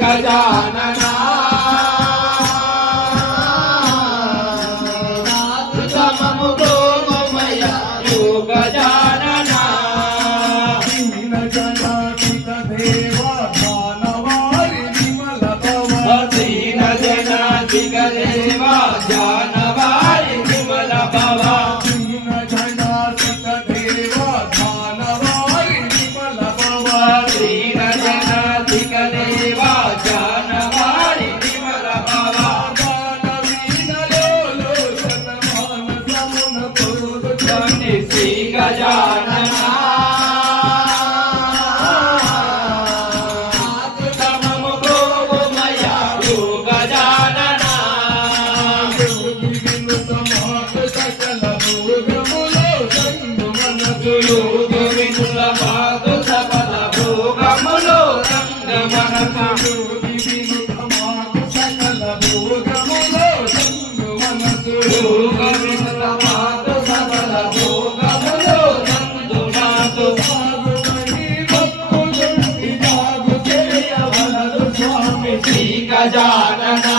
गजानना नाथममु गोमया गजानना दीन जनाधिक देवा जानवारि विमल भवा दीन जनाधिक देवा जानवारि विमल भवा दीन जनाधिक देवा जानवारि विमल भवा दीन जनाधिक देवा जानवारि विमल भवा श्री गजानना नाथममु गोमया गजानना योग विनुल भागु सकल भोगमुलो रंग मनसु योग विनुल भागु सकल भोगमुलो रंग मनसु श्री गजानना